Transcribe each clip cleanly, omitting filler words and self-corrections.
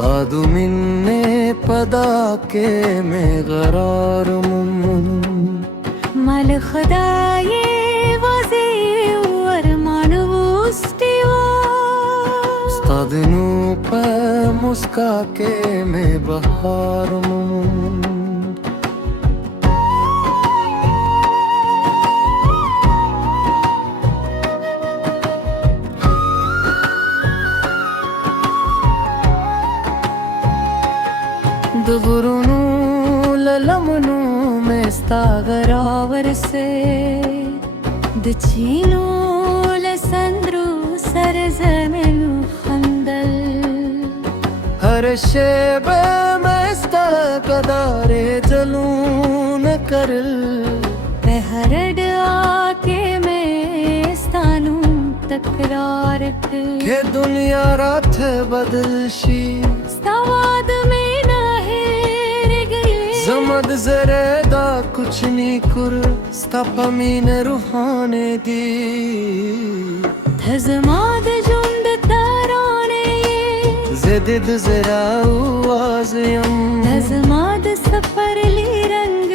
साधु मिन्ने पदा के में गरार मल खुदाये वज़े अरमान वुस्तिवा साधनु पे मुस्का के में बहार दुगुरुनु ललमनु मेस्तागरावर से दचीनु लसंद्रु सरजमेनु खंदल हर शेबे मेस्ता कदारे जलून करल पहरड आके मेस्तानु तकरार के दुनिया रात बदलशी सवाद में जमद जरेदा कुछ नी कुर स्तापमीन रूहाने दी धजमाद जुंद ताराने जदिद जरा आवाज़यम धजमाद सफर ली रंग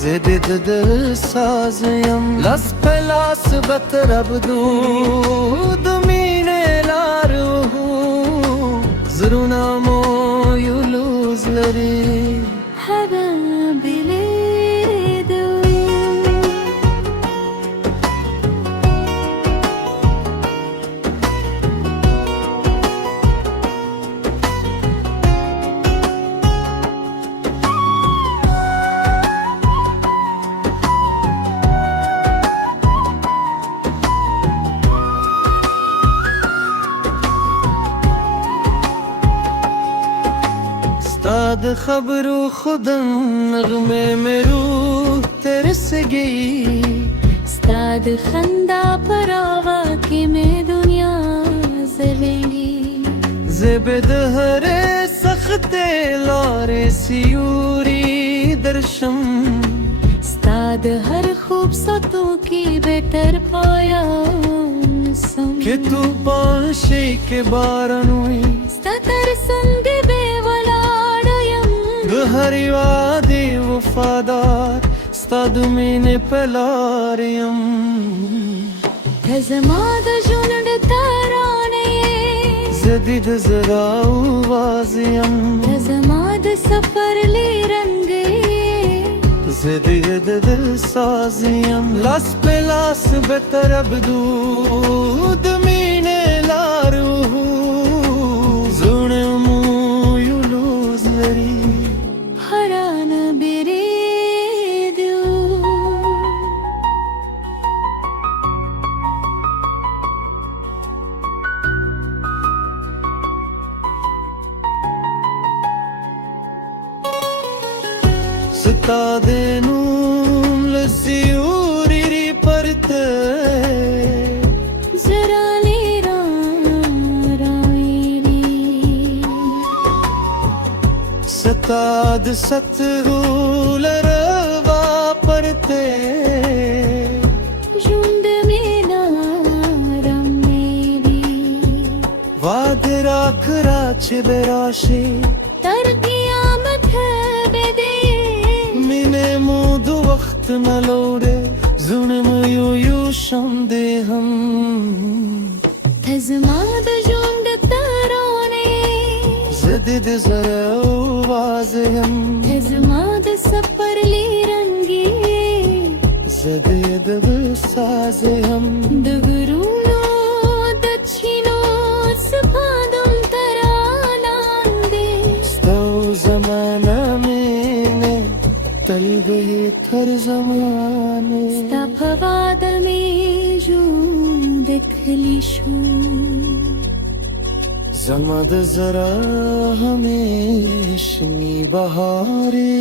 जदिद दिल साज़यम लस पलास बतरब दुमीने लारूहू जरूना मो युलूज लरी उस्ताद खबरू खुदन नगमे में रूह तेरे से गई उस्ताद खंदा परावा की मैं दुनिया जलेंगी ज़ेबद हरे सख्ते लारे सियूरी दर्शम उस्ताद हर खूबसूरतों की बेहतर पाया कि तू पांशे के बारनुई सतर संग हरिवादी वफादार स्तादुमीने पलारियम धजमाद जुंड ताराने जदीद जरा आवाज़यम धजमाद सफर ली रंग जदीद दिल साज़यम लस पलास बेतरब दूद मीने लारूहू जुने मू युलूज लरी Stadenu lesiuri parte Zarani raini Stad satgul rava parte Jund mina rameli Vadra krach berashi Tarqiyam वक्त न लोड़े जुनम यू शमदे हम धजमाद जुंड ताराने जदीद जरा आवाज़यम धजमाद सफर ली रंगी जदीद दिल साज़यम दुगुरुनो दक्षिणो सफादम तरानांदे स्तो ज़माना में तल गए थर ज़माने तफवाद में जो देखली शू जमद जरा हमेशनी बहारे